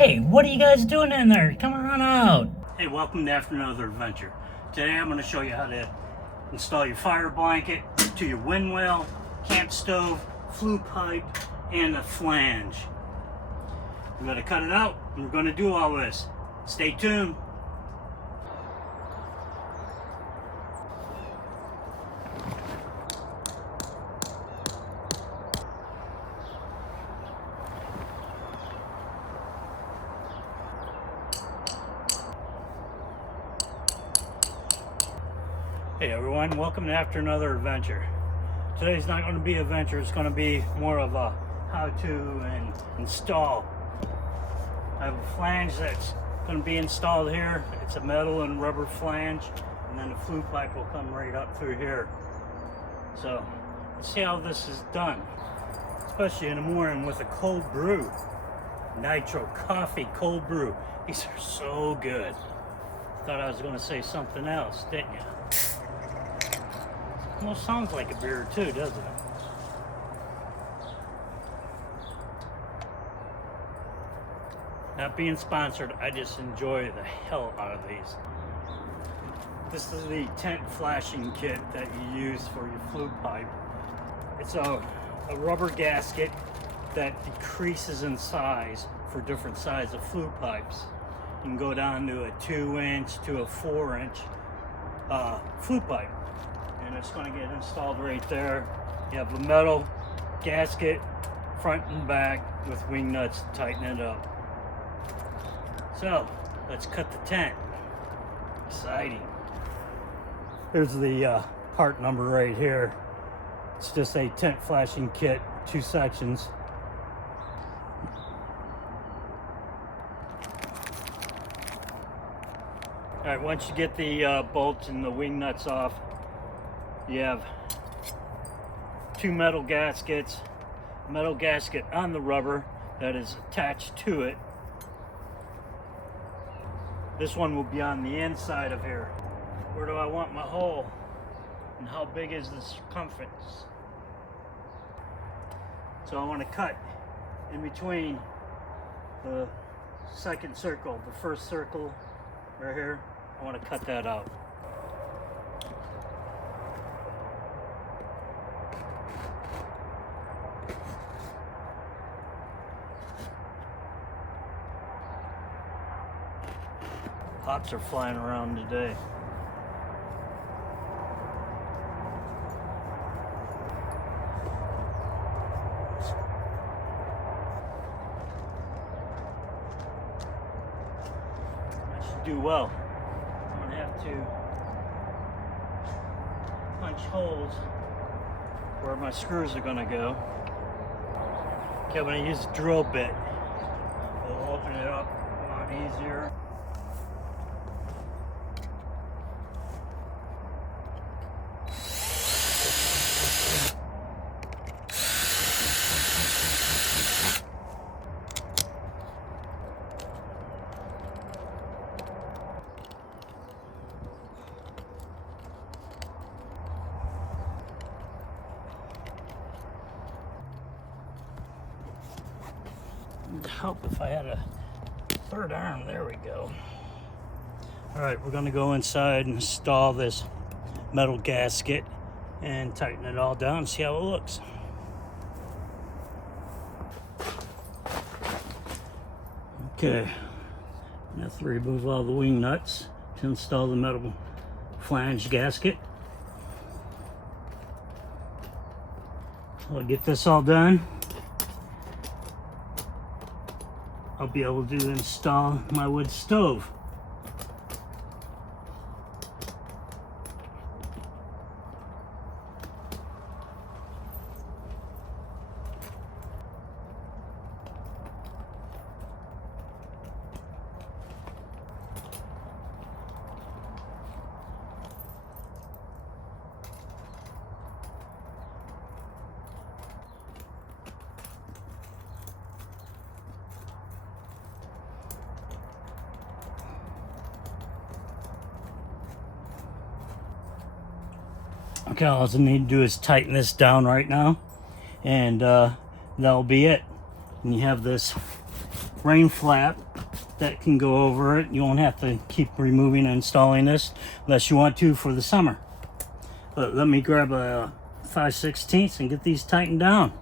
Hey, what are you guys doing in there? Come on out. Hey, welcome to After Another Adventure. Today I'm going to show you how to install your fire blanket to your WINNERWELL Camp Stove, flue pipe, and a flange. I'm going to cut it out and we're going to do all this. Stay tuned. Hey everyone, welcome to After Another Adventure. Today's not going to be an adventure, it's going to be more of a how-to and install. I have a flange that's going to be installed here. It's a metal and rubber flange, and then the flue pipe will come right up through here. So, let's see how this is done. Especially in the morning with a cold brew. Nitro coffee cold brew. These are so good. Thought I was going to say something else, didn't you? Almost sounds like a beer too, doesn't it? Not being sponsored, I just enjoy the hell out of these. This is the tent flashing kit that you use for your flue pipe. It's a rubber gasket that decreases in size for different size of flue pipes. You can go down to a 2-inch to a 4-inch flue pipe. And it's going to get installed right there. You have a metal gasket front and back with wing nuts to tighten it up. So let's cut the tent. Exciting. Here's the part number right here. It's just a tent flashing kit, 2 sections. All right, once you get the bolts and the wing nuts off, you have 2 metal gaskets, metal gasket on the rubber that is attached to it. This one will be on the inside of here. Where do I want my hole? And how big is the circumference? So I want to cut in between the second circle, the first circle right here. I want to cut that out. Pops are flying around today. I should do well. I'm gonna have to punch holes where my screws are gonna go. Okay, I'm gonna use a drill bit. It'll open it up a lot easier. It'd help if I had a third arm. There we go. All right, we're gonna go inside and install this metal gasket and tighten it all down and see how it looks. Okay, I have to remove all the wing nuts to install the metal flange gasket. So I'll get this all done. I'll be able to install my wood stove. Okay, all I need to do is tighten this down right now, and that'll be it. And you have this rain flap that can go over it. You won't have to keep removing and installing this unless you want to for the summer. But let me grab a 5/16 and get these tightened down.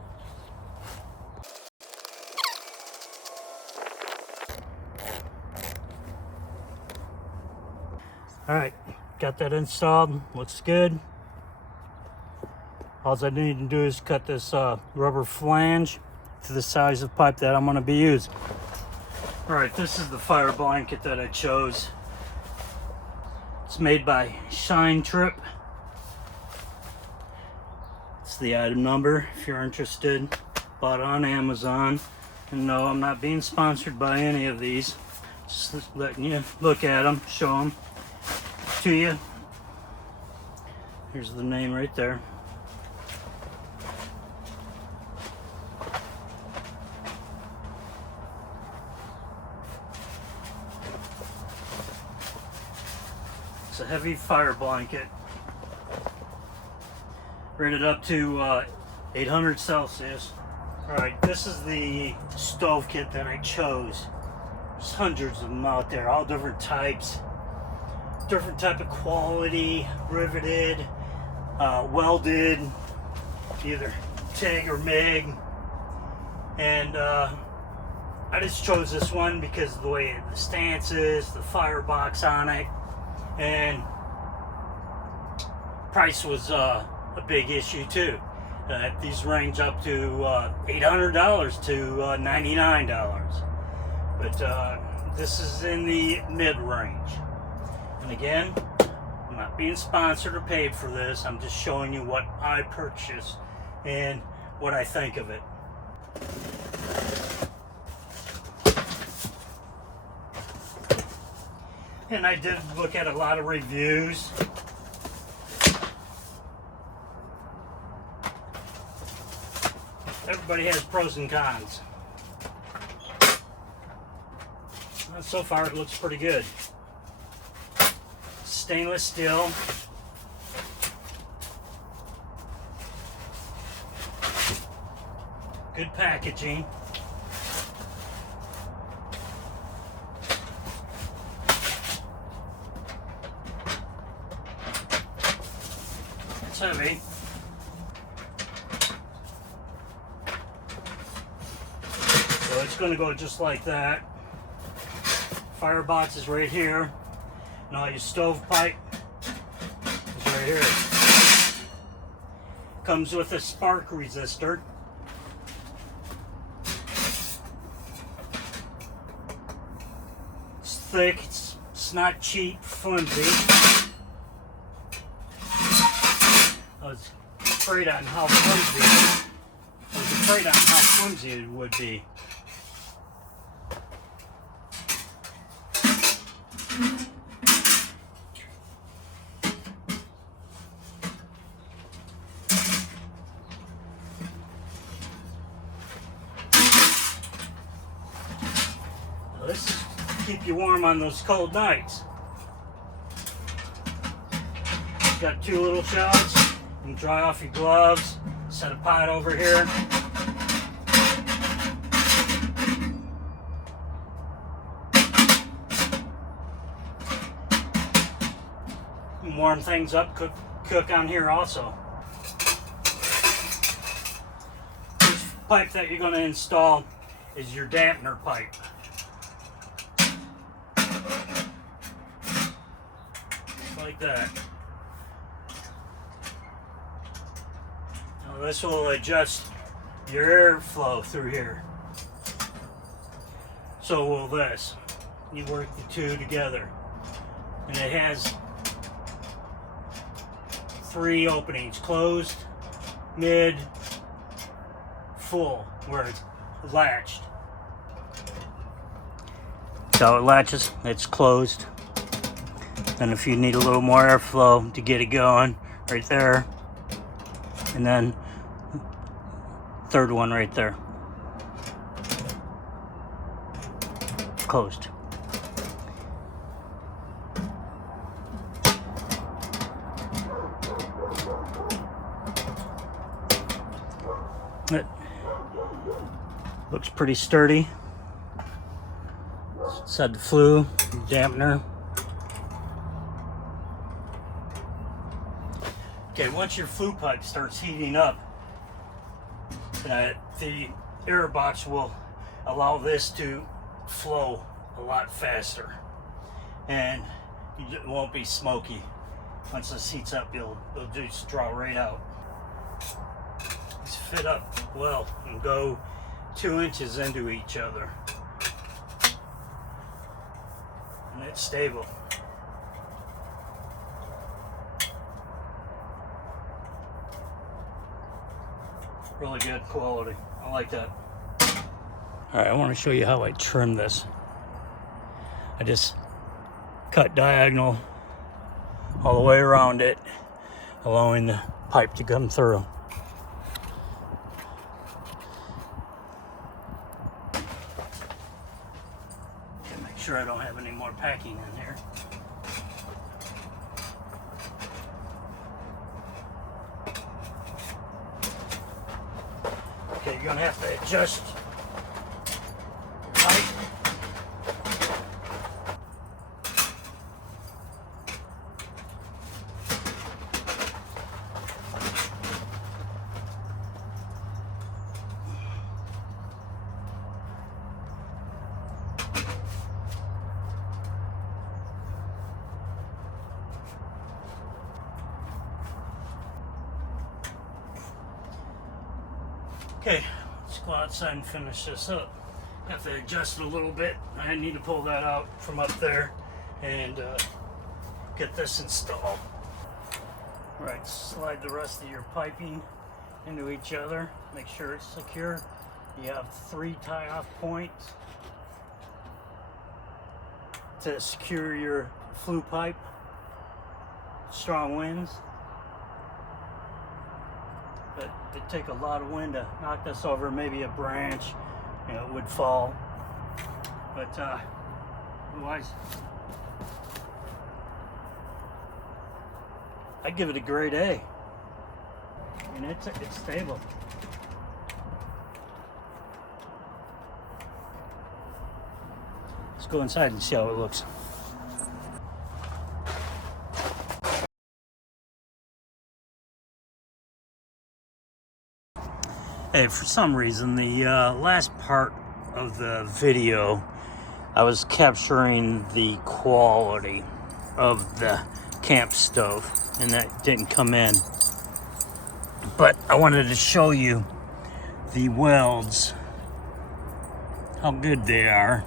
All right, got that installed. Looks good. All I need to do is cut this rubber flange to the size of pipe that I'm going to be using. All right, this is the fire blanket that I chose. It's made by Shine Trip. It's the item number if you're interested. Bought it on Amazon. And no, I'm not being sponsored by any of these. Just letting you look at them, show them to you. Here's the name right there. It's a heavy fire blanket, rated up to 800 Celsius. Alright, this is the stove kit that I chose. There's hundreds of them out there, all different types, different type of quality, riveted, welded, either TIG or MIG. And I just chose this one because of the way the stance is, the firebox on it, and price was a big issue too. These range up to $800 to $99, but this is in the mid-range. And again, I'm not being sponsored or paid for this. I'm just showing you what I purchased and what I think of it. And I did look at a lot of reviews. Everybody has pros and cons. And so far it looks pretty good. Stainless steel. Good packaging. It's heavy. So it's going to go just like that. Firebox is right here. And all your stovepipe is right here. Comes with a spark resistor. It's thick, it's not cheap, flimsy. I was afraid on how flimsy it would be. This is to keep you warm on those cold nights. Got two little shelves. You can dry off your gloves. Set a pot over here. And warm things up. Cook on here also. This pipe that you're going to install is your dampener pipe. Like that. Now this will adjust your airflow through here. So will this. You work the two together. And it has 3 openings: closed, mid, full, where it's latched. So it latches, it's closed. And if you need a little more airflow to get it going, right there. And then third one right there. Closed. It looks pretty sturdy. Inside the flue dampener. Okay, once your flue pipe starts heating up, the air box will allow this to flow a lot faster, and it won't be smoky. Once this heats up, it'll just draw right out. These fit up well and go 2 inches into each other, and it's stable. Really good quality. I like that. All right, I want to show you how I trim this. I just cut diagonal all the way around it, allowing the pipe to come through. Okay, make sure I don't have any more packing in here. Okay, you're gonna have to adjust your pipe. Okay, let's go outside and finish this up. Have to adjust it a little bit. I need to pull that out from up there and get this installed. All right, slide the rest of your piping into each other. Make sure it's secure. You have 3 tie-off points to secure your flue pipe. Strong winds. But it'd take a lot of wind to knock this over. Maybe a branch, you know, it would fall. But otherwise, I'd give it a grade A. I mean, it's stable. Let's go inside and see how it looks. Hey, for some reason, the last part of the video, I was capturing the quality of the camp stove, and that didn't come in. But I wanted to show you the welds, how good they are.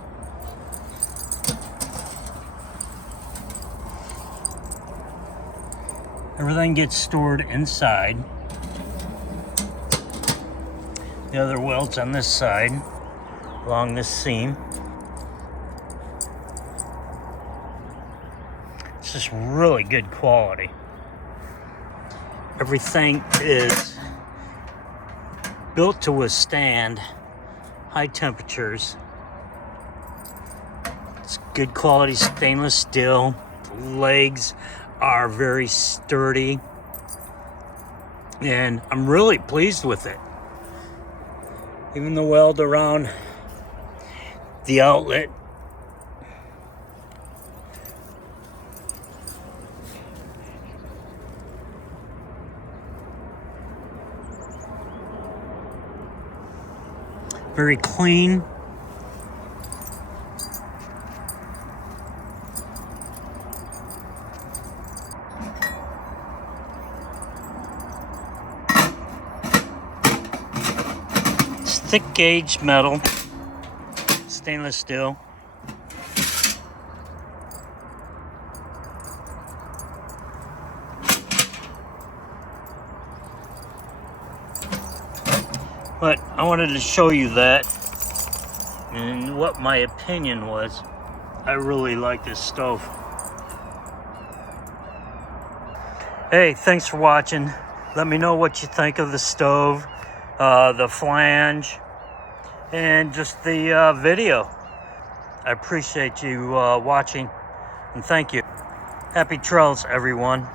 Everything gets stored inside. The other welds on this side, along this seam. It's just really good quality. Everything is built to withstand high temperatures. It's good quality stainless steel. The legs are very sturdy, and I'm really pleased with it. Even the weld around the outlet. Very clean. Thick gauge metal, stainless steel. But I wanted to show you that and what my opinion was. I really like this stove. Hey, thanks for watching. Let me know what you think of the stove, the flange, and just the video. I appreciate you watching, and thank you. Happy trails, everyone.